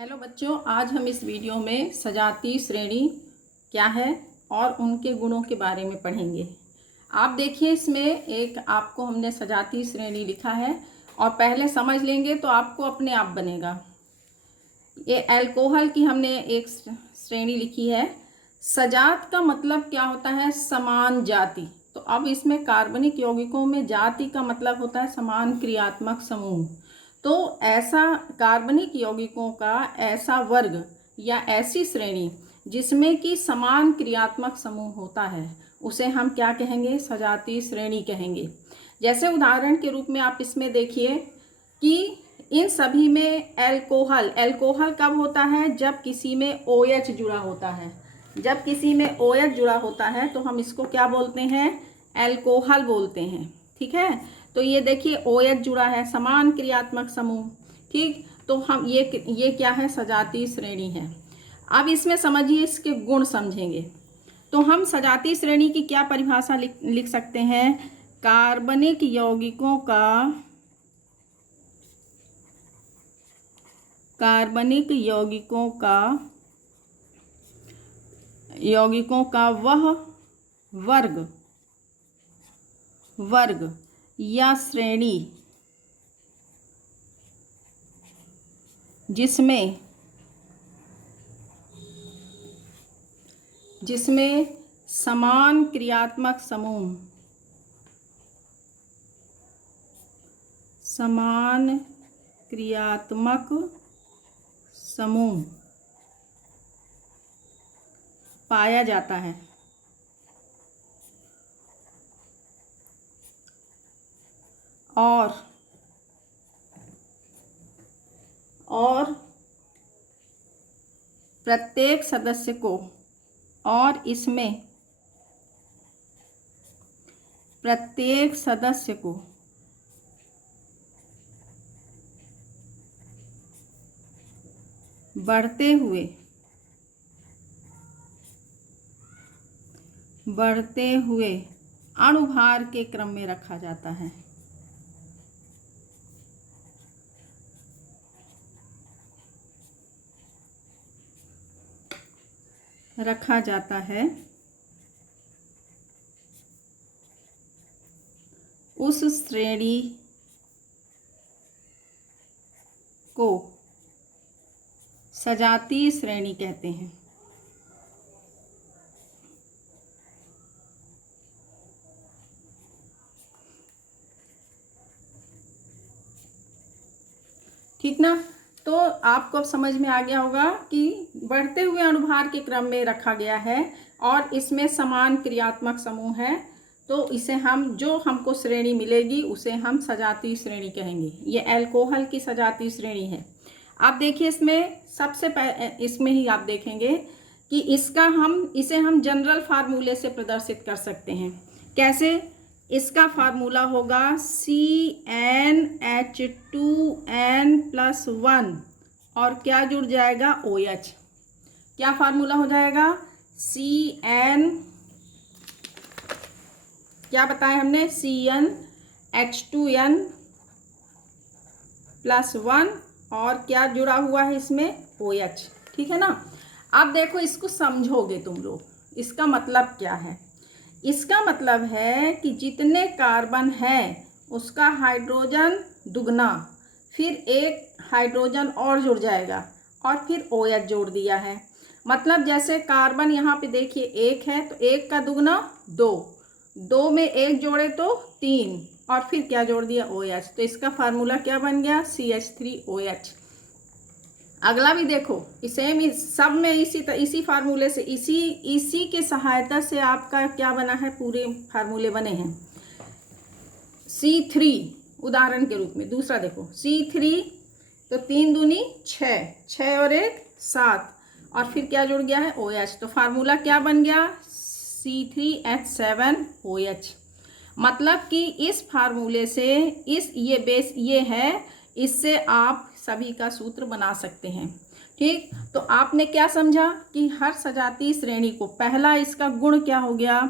Hello बच्चों, आज हम इस वीडियो में सजातीय श्रेणी क्या है और उनके गुणों के बारे में पढ़ेंगे। आप देखिए, इसमें एक आपको हमने सजातीय श्रेणी लिखा है और पहले समझ लेंगे तो आपको अपने आप बनेगा। ये अल्कोहल की हमने एक श्रेणी लिखी है। सजात का मतलब क्या होता है? समान जाति। तो अब इसमें कार्बनिक यौगिकों में जाति का मतलब होता है समान क्रियात्मक समूह। तो ऐसा कार्बनिक यौगिकों का ऐसा वर्ग या ऐसी श्रेणी जिसमें कि समान क्रियात्मक समूह होता है उसे हम क्या कहेंगे? सजातीय श्रेणी कहेंगे। जैसे उदाहरण के रूप में आप इसमें देखिए कि इन सभी में अल्कोहल कब होता है? जब किसी में OH जुड़ा होता है। जब किसी में OH जुड़ा होता है तो हम इसको क्या बोलते हैं? अल्कोहल बोलते हैं। ठीक है, तो ये देखिए OH जुड़ा है, समान क्रियात्मक समूह। ठीक, तो हम ये क्या है? सजातीय श्रेणी है। अब इसमें समझिए, इसके गुण समझेंगे तो हम सजातीय श्रेणी की क्या परिभाषा लिख सकते हैं? कार्बनिक यौगिकों का वह वर्ग या श्रेणी जिसमें समान क्रियात्मक समूह पाया जाता है। और प्रत्येक सदस्य को बढ़ते हुए अणुभार के क्रम में रखा जाता है। उस श्रेणी को सजातीय श्रेणी कहते हैं। ठीक ना? तो आपको अब समझ में आ गया होगा कि बढ़ते हुए अणुभार के क्रम में रखा गया है और इसमें समान क्रियात्मक समूह है। तो इसे जो हमको श्रेणी मिलेगी उसे हम सजातीय श्रेणी कहेंगे। ये अल्कोहल की सजातीय श्रेणी है। आप देखिए, इसमें ही आप देखेंगे कि इसे हम जनरल फार्मूले से प्रदर्शित कर सकते हैं। कैसे? इसका फार्मूला होगा CnH2n+1 और क्या जुड़ जाएगा? OH। क्या फार्मूला हो जाएगा? क्या बताया हमने? CnH2n+1 और क्या जुड़ा हुआ है इसमें? OH। ठीक है ना? अब देखो, इसको समझोगे तुम लोग, इसका मतलब क्या है? इसका मतलब है कि जितने कार्बन है उसका हाइड्रोजन दुगना, फिर एक हाइड्रोजन और जुड़ जाएगा और फिर OH जोड़ दिया है। मतलब जैसे कार्बन यहाँ पे देखिए 1 है तो 1 का दुगना 2, 2 में 1 जोड़े तो 3 और फिर क्या जोड़ दिया? OH। तो इसका फार्मूला क्या बन गया? CH3OH। अगला भी देखो, सब में इसी फार्मूले से इसी के सहायता से आपका क्या बना है? पूरे फार्मूले बने हैं। C3 उदाहरण के रूप में दूसरा देखो, C3 तो 3 दूनी 6, 6 और 1 7 और फिर क्या जुड़ गया है? OH। तो फार्मूला क्या बन गया? C3H7OH। मतलब कि इस फार्मूले से ये बेस ये है, इससे आप सभी का सूत्र बना सकते हैं। ठीक, तो आपने क्या समझा कि हर सजातीय श्रेणी को पहला इसका गुण क्या हो गया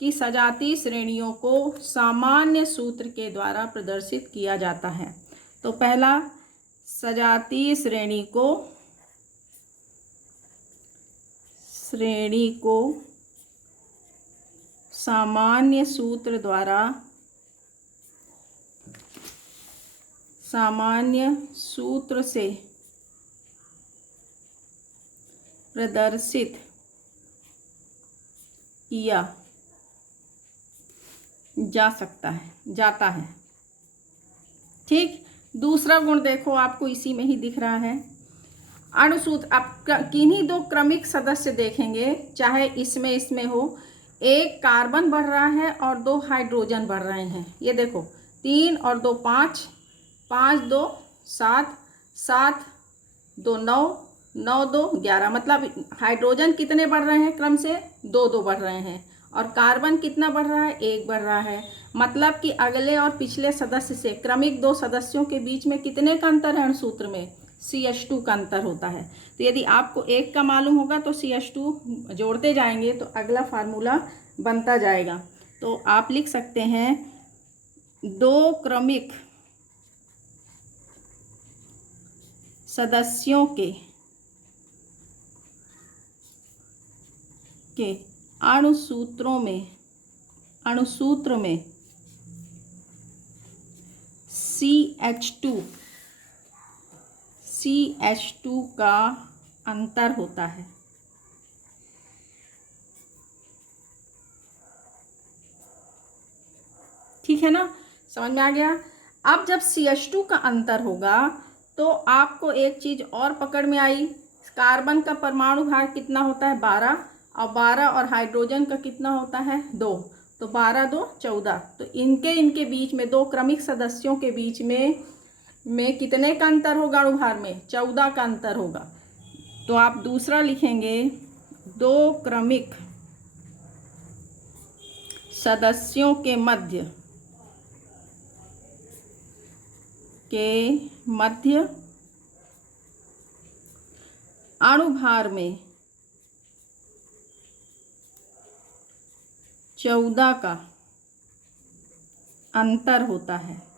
कि सजातीय श्रेणियों को सामान्य सूत्र के द्वारा प्रदर्शित किया जाता है। तो पहला, सजातीय श्रेणी को श्रेणी को सामान्य सूत्र से प्रदर्शित किया जाता है। ठीक, दूसरा गुण देखो, आपको इसी में ही दिख रहा है। अणुसूत्र, आप किन्हीं दो क्रमिक सदस्य देखेंगे, चाहे इसमें हो, एक कार्बन बढ़ रहा है और 2 हाइड्रोजन बढ़ रहे हैं। ये देखो 3 और 2 5, 5 2 7, 7 2 9, 9 2 11, मतलब हाइड्रोजन कितने बढ़ रहे हैं क्रम से? 2 बढ़ रहे हैं। और कार्बन कितना बढ़ रहा है? 1 बढ़ रहा है। मतलब कि अगले और पिछले सदस्य से, क्रमिक 2 सदस्यों के बीच में कितने का अंतर है अणुसूत्र में? CH2 का अंतर होता है। तो यदि आपको 1 का मालूम होगा तो CH2 जोड़ते जाएंगे तो अगला फार्मूला बनता जाएगा। तो आप लिख सकते हैं 2 क्रमिक सदस्यों के अणुसूत्र में CH2 का अंतर होता है। ठीक है ना, समझ में आ गया। अब जब CH2 का अंतर होगा तो आपको एक चीज और पकड़ में आई, कार्बन का परमाणु भार कितना होता है? 12, और 12 और हाइड्रोजन का कितना होता है? 2, तो 12 2 14। तो इनके बीच में, 2 क्रमिक सदस्यों के बीच में कितने का अंतर होगा अणुभार में? 14 का अंतर होगा। तो आप दूसरा लिखेंगे 2 क्रमिक सदस्यों के मध्य अणुभार में 14 का अंतर होता है।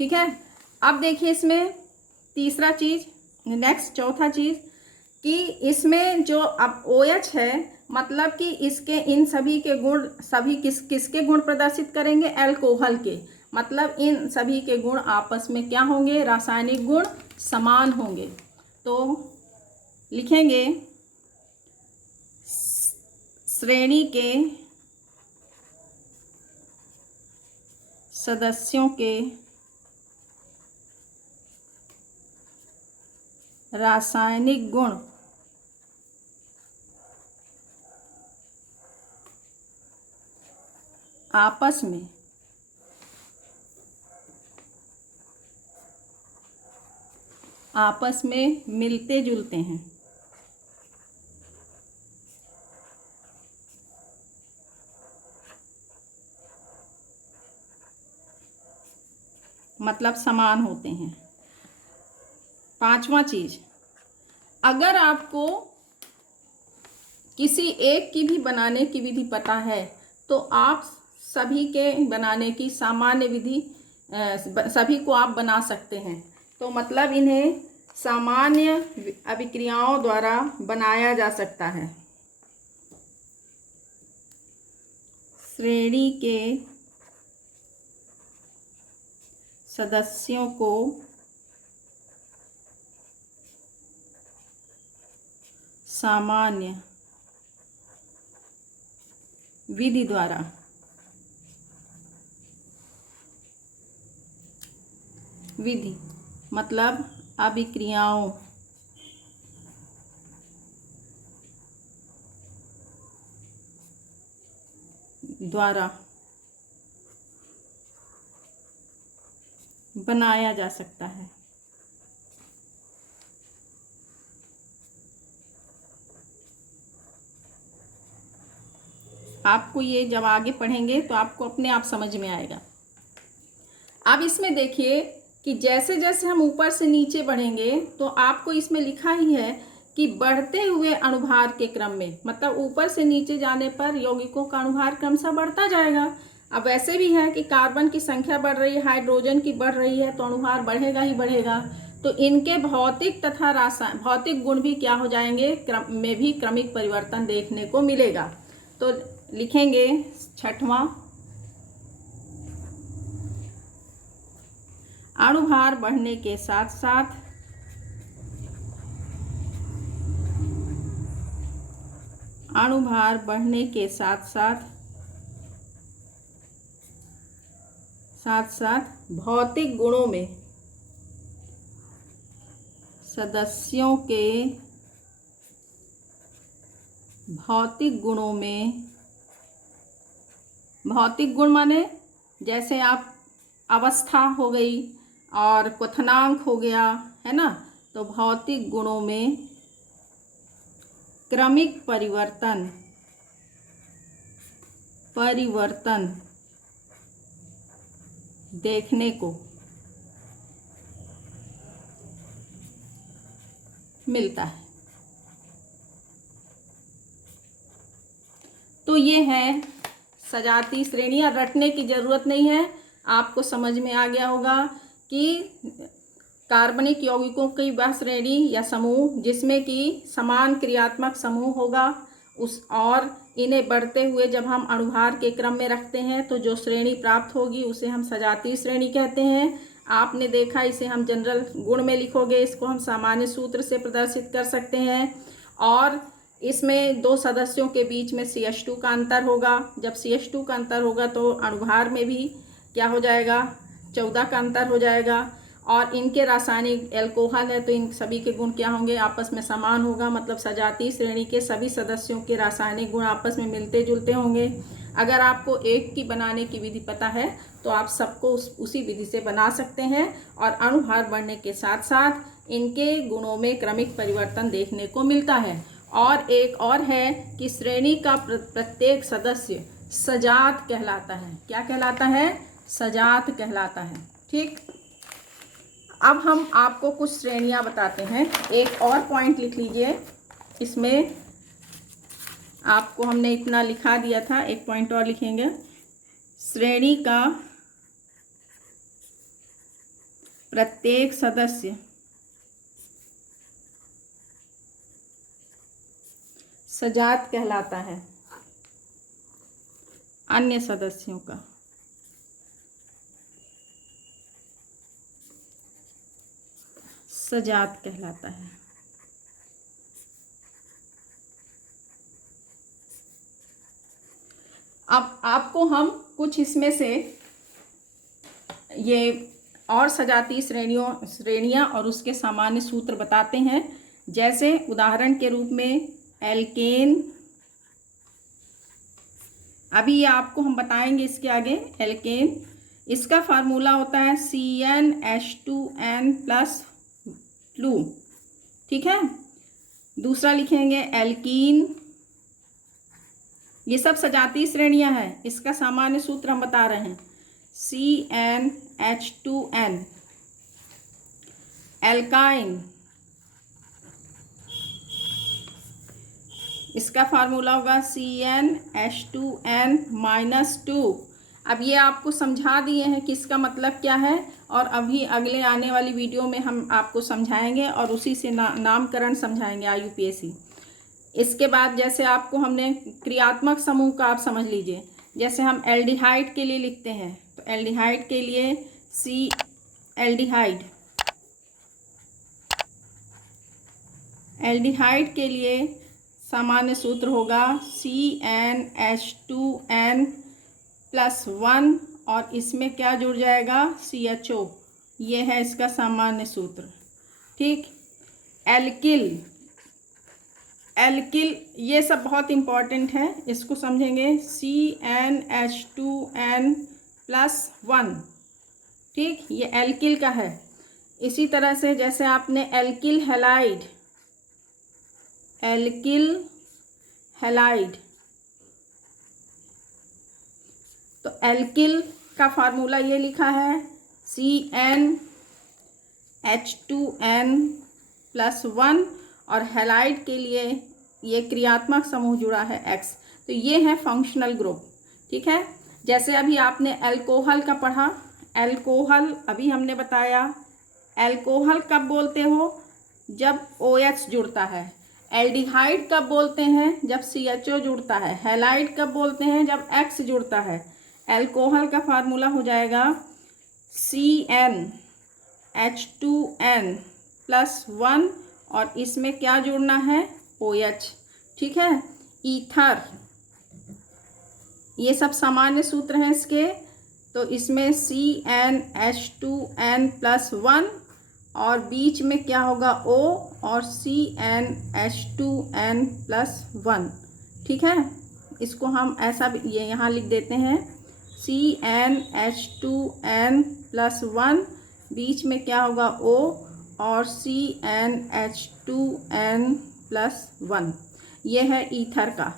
ठीक है, अब देखिए इसमें तीसरा चीज, नेक्स्ट चौथा चीज, कि इसमें जो अब OH है, मतलब कि इसके इन सभी के गुण, सभी किसके गुण प्रदर्शित करेंगे? अल्कोहल के। मतलब इन सभी के गुण आपस में क्या होंगे? रासायनिक गुण समान होंगे। तो लिखेंगे श्रेणी के सदस्यों के रासायनिक गुण आपस में मिलते जुलते हैं। मतलब समान होते हैं। पांचवा चीज, अगर आपको किसी एक की भी बनाने की विधि पता है तो आप सभी के बनाने की सामान्य विधि, सभी को आप बना सकते हैं। तो मतलब इन्हें सामान्य अभिक्रियाओं द्वारा बनाया जा सकता है। श्रेणी के सदस्यों को सामान्य विधि द्वारा मतलब अभिक्रियाओं द्वारा बनाया जा सकता है। आपको ये जब आगे पढ़ेंगे तो आपको अपने आप समझ में आएगा। अब इसमें देखिए कि जैसे जैसे हम ऊपर से नीचे बढ़ेंगे तो आपको इसमें लिखा ही है कि बढ़ते हुए अणुभार के क्रम में, मतलब ऊपर से नीचे जाने पर यौगिकों का अणुभार क्रमशः बढ़ता जाएगा। अब वैसे भी है कि कार्बन की संख्या बढ़ रही है, हाइड्रोजन की बढ़ रही है, तो अणुभार बढ़ेगा ही बढ़ेगा। तो इनके भौतिक तथा भौतिक गुण भी क्या हो जाएंगे, क्रम में भी क्रमिक परिवर्तन देखने को मिलेगा। तो लिखेंगे 6वां, अणुभार बढ़ने के साथ साथ अणुभार बढ़ने के साथ साथ भौतिक गुणों में सदस्यों के भौतिक गुणों में, भौतिक गुण माने जैसे आप अवस्था हो गई और क्वथनांक हो गया, है ना। तो भौतिक गुणों में क्रमिक परिवर्तन देखने को मिलता है। तो ये है सजातीय श्रेणियां, रटने की ज़रूरत नहीं है, आपको समझ में आ गया होगा कि कार्बनिक यौगिकों की वह श्रेणी या समूह जिसमें कि समान क्रियात्मक समूह होगा उस, और इन्हें बढ़ते हुए जब हम अणुभार के क्रम में रखते हैं तो जो श्रेणी प्राप्त होगी उसे हम सजातीय श्रेणी कहते हैं। आपने देखा, इसे हम जनरल गुण में लिखोगे, इसको हम सामान्य सूत्र से प्रदर्शित कर सकते हैं। और इसमें दो सदस्यों के बीच में CH2 का अंतर होगा। जब CH2 का अंतर होगा तो अणुभार में भी क्या हो जाएगा, 14 का अंतर हो जाएगा। और इनके रासायनिक एल्कोहल है तो इन सभी के गुण क्या होंगे, आपस में समान होगा। मतलब सजातीय श्रेणी के सभी सदस्यों के रासायनिक गुण आपस में मिलते जुलते होंगे। अगर आपको एक की बनाने की विधि पता है तो आप सबको उसी विधि से बना सकते हैं। और अणुभार बढ़ने के साथ साथ इनके गुणों में क्रमिक परिवर्तन देखने को मिलता है। और एक और है कि श्रेणी का प्रत्येक सदस्य सजात कहलाता है। क्या कहलाता है, सजात कहलाता है। ठीक, अब हम आपको कुछ श्रेणियां बताते हैं। एक और पॉइंट लिख लीजिए, इसमें आपको हमने इतना लिखा दिया था, एक पॉइंट और लिखेंगे। श्रेणी का प्रत्येक सदस्य सजात कहलाता है, अन्य सदस्यों का सजात कहलाता है। अब आपको हम कुछ इसमें से ये और सजातीय श्रेणियां और उसके सामान्य सूत्र बताते हैं। जैसे उदाहरण के रूप में एल्केन, अभी ये आपको हम बताएंगे इसके आगे। एल्केन, इसका फार्मूला होता है CnH2n+2। ठीक है। दूसरा लिखेंगे एल्कीन, ये सब सजातीय श्रेणियां हैं, इसका सामान्य सूत्र हम बता रहे हैं, CnH2n। एल्काइन, इसका फार्मूला होगा CnH2n-2। अब ये आपको समझा दिए हैं कि इसका मतलब क्या है, और अभी अगले आने वाली वीडियो में हम आपको समझाएंगे और उसी से नामकरण समझाएंगे IUPAC। इसके बाद जैसे आपको हमने क्रियात्मक समूह का आप समझ लीजिए, जैसे हम एल्डिहाइड के लिए लिखते हैं तो एल्डिहाइड के लिए एल्डिहाइड के लिए सामान्य सूत्र होगा CnH2n+1 और इसमें क्या जुड़ जाएगा, CHO। ये है इसका सामान्य सूत्र। ठीक। एल्किल, ये सब बहुत इम्पॉर्टेंट है, इसको समझेंगे, CnH2n+1। ठीक, ये एल्किल का है। इसी तरह से जैसे आपने एल्किल हैलाइड, तो एल्किल का फार्मूला ये लिखा है CnH2n+1 और हैलाइड के लिए ये क्रियात्मक समूह जुड़ा है X। तो ये है फंक्शनल ग्रुप। ठीक है। जैसे अभी आपने अल्कोहल का पढ़ा, अल्कोहल अभी हमने बताया। अल्कोहल कब बोलते हो? जब OH जुड़ता है। एल्डिहाइड कब बोलते हैं? जब CHO जुड़ता है। हैलाइड कब बोलते हैं? जब X जुड़ता है। अल्कोहल का फार्मूला हो जाएगा CnH2n+1 और इसमें क्या जुड़ना है? OH। ठीक है। ईथर, ये सब सामान्य सूत्र हैं इसके। तो इसमें CnH2n+1 और बीच में क्या होगा? O और CnH2n+1। ठीक है। इसको हम ऐसा भी ये यहाँ लिख देते हैं, CnH2n+1, बीच में क्या होगा? O और CnH2n+1। ये है ईथर का।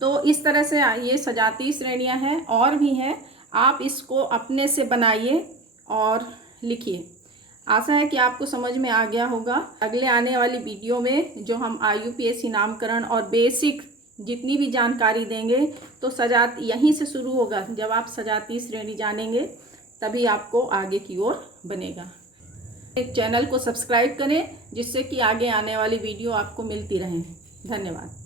तो इस तरह से ये सजातीय श्रेणियां हैं, और भी हैं। आप इसको अपने से बनाइए और लिखिए। आशा है कि आपको समझ में आ गया होगा। अगले आने वाली वीडियो में जो हम IUPAC नामकरण और बेसिक जितनी भी जानकारी देंगे, तो यहीं से शुरू होगा। जब आप सजातीय श्रेणी जानेंगे तभी आपको आगे की ओर बनेगा। चैनल को सब्सक्राइब करें जिससे कि आगे आने वाली वीडियो आपको मिलती रहें। धन्यवाद।